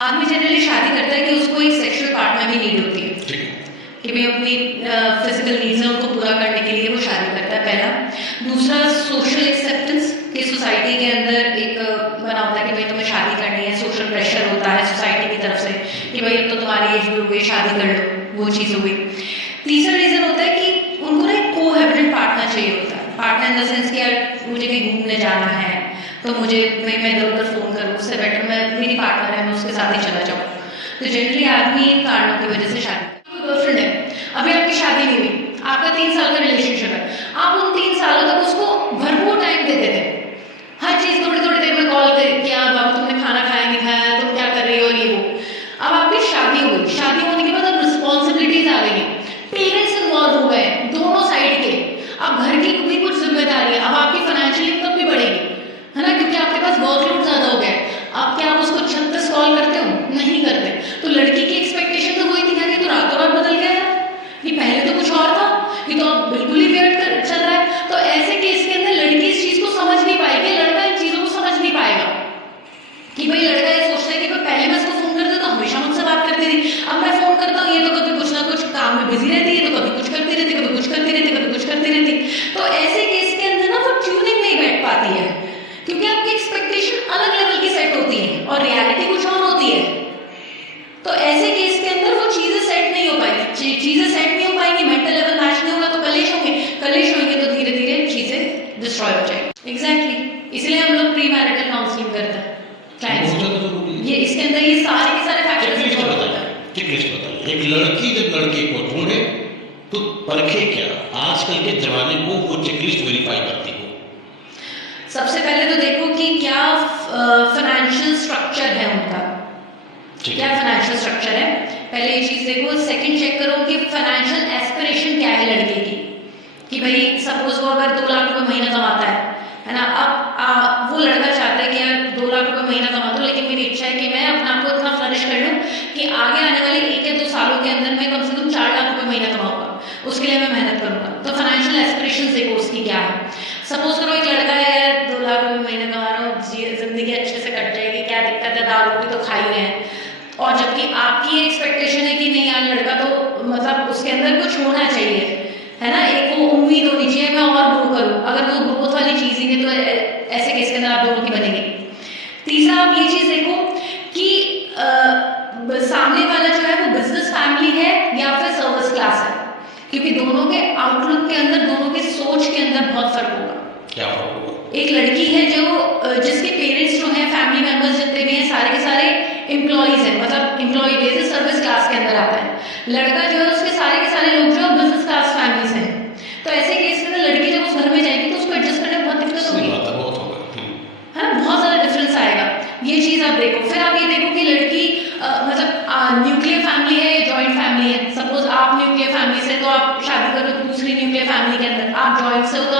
आदमी जनरली शादी करता है कि उसको एक सेक्सुअल पार्टनर की नीड होती है ठीक है। कि भाई अपनी फिजिकल नीड्स हैं उनको पूरा करने के लिए वो शादी करता है, पहला। दूसरा, सोशल एक्सेप्टेंस कि सोसाइटी के अंदर एक बना होता है कि भाई तुम्हें शादी करनी है, सोशल प्रेशर होता है सोसाइटी की तरफ से कि भाई अब तो तुम्हारी एज भी हो गई, शादी कर लो, वो चीज़ हो गई। तीसरा रीज़न होता है कि उनको ना एक कोहैबिटेंट पार्टनर चाहिए होता है। पार्टनर इन द सेंस कि यार मुझे कहीं घूमने जाना है तो मुझे मैं इधर उधर फ़ोन करूँ, उससे बेटर मैं मेरी पार्टनर है मैं उसके साथ ही चला जाऊँ। तो जनरली आदमी इन कारणों की वजह से शादी, गर्लफ्रेंड है, अभी आपकी शादी नहीं हुई, आपका 3 साल का रिलेशनशिप है, आप उन 3 सालों तक उसको भरपूर टाइम देते थे, हर चीज़ थोड़ी थोड़ी देर में कॉल कर, क्या बाबू तुमने खाना खाया नहीं खाया, तुम क्या कर रही हो, और ये वो। अब आपकी शादी हो गई, शादी होने के बाद अब रिस्पॉन्सिबिलिटीज आ गई है, पेरेंट्स इन्वॉल्व हो गए दोनों साइड के, अब घर की भी कुछ जिम्मेदारी है, अब आपकी फाइनेंशियल इनकम भी बढ़ेगी, है ना, क्योंकि आपके पास वर्कलोड ज़्यादा हो गया है। अब क्या आप उसको 36 कॉल करते हो? नहीं करते। तो लड़की की एक्सपेक्टेशन तो वही थी यार, ये तो रातों रात बदल गया यार, ये पहले तो कुछ और था, ये तो अब बिल्कुल ही वेट कर चल रहा है। तो ऐसे केस के अंदर लड़की इस चीज़ को समझ नहीं पाएगी, लड़का इन चीज़ों को समझ नहीं पाएगा कि भाई लड़का ये सोचता है कि पहले मैं इसको फ़ोन करता तो हमेशा मुझसे बात करती थी, अब मैं फ़ोन करता हूँ ये तो कभी कुछ ना कुछ काम में बिजी रहती है, तो कभी कुछ करती रहती, कभी कुछ करती रहती, कभी कुछ करती रहती। तो ऐसे केस के अंदर ना वो ट्यूनिंग नहीं बैठ पाती है, क्योंकि आपकी एक्सपेक्टेशन अलग लेवल की सेट होती है और रियलिटी कुछ और होती है। तो ऐसे केस के अंदर वो चीज़ें सेट नहीं हो पाएगी, चीज़ें सेट नहीं हो पाएंगी, मेंटल लेवल मैच नहीं होगा, तो कलेश होंगे, कलेश होंगे तो धीरे धीरे चीज़ें डिस्ट्रॉय हो जाएगी। एग्जैक्टली, इसलिए हम लोग प्री मैरिटल काउंसलिंग करते हैं क्लाइंट्स। ये इसके अंदर ये सारे के सारे फैक्टर्स इन्वॉल्व होते हैं। बताइए, एक लड़की जब लड़के को ढूंढे तो परखे क्या, आजकल के जमाने को वो चेकलिस्ट वेरीफाई करती हो? सबसे पहले तो देखो कि क्या फाइनेंशियल स्ट्रक्चर है उनका, क्या फाइनेंशियल स्ट्रक्चर है, पहले ये चीज़ देखो। सेकंड चेक करो कि फाइनेंशियल एस्पिरेशन क्या है लड़के की, कि भाई सपोज वो अगर 2 लाख रुपए महीना कमाता है ना, अब वो लड़का चाहता है कि यार 2 लाख रुपए महीना कमाता हूँ, लेकिन मेरी इच्छा है कि मैं अपने आप को इतना फ्लरिश कर लूँ कि आगे आने वाले 1 या 2 सालों के अंदर मैं कम से कम 4 लाख रुपए महीना कमाऊंगा, उसके लिए मैं मेहनत करूंगा। तो फाइनेंशियल एस्पिरेशन देखो उसकी क्या है। सपोज करो एक लड़का है यार 2 लाख रुपए महीना कमा रहा हूँ, जिंदगी अच्छे से कट जाएगी, क्या दिक्कत है, दारू भी तो खा ही रहे हैं, और जबकि आपकी एक्सपेक्टेशन है कि नहीं यार लड़का तो मतलब उसके अंदर कुछ होना चाहिए, है ना, एक वो उम्मीद होनी चाहिए मैं और ग्रो करूँ, अगर वो ग्रोथ वाली चीज़ ही नहीं तो ऐसे केस के अंदर आप दोनों की बनेगी। तीसरा आप ये चीज़ देखो कि सामने वाला जो है वो बिजनेस फैमिली है या फिर सर्विस क्लास है, क्योंकि दोनों के आउटलुक के अंदर, दोनों के सोच के अंदर बहुत फर्क होगा। क्या फर्क होगा? एक लड़की है जो जिसके पेरेंट्स जो हैं, फैमिली मेंबर्स जितने भी हैं सारे के सारे एम्प्लॉयज़ हैं, मतलब एम्प्लॉय बेसिस सर्विस क्लास के अंदर आता है। लड़का जो है उसके सारे के सारे लोग जो बिजनेस क्लास फैमिली से हैं, तो ऐसे केस में लड़की जब उस घर में जाएगी तो उसको एडजस्ट करने में बहुत दिक्कत होगी, है ना, बहुत ज़्यादा डिफरेंस आएगा। ये चीज़ आप देखो। फिर आप ये देखो कि लड़की मतलब न्यूक्लियर फैमिली है या जॉइंट फैमिली है। सपोज आप न्यूक्लियर फैमिली से तो आप शादी करो दूसरी न्यूक्लियर फैमिली के अंदर, आप जॉइंट से हो तो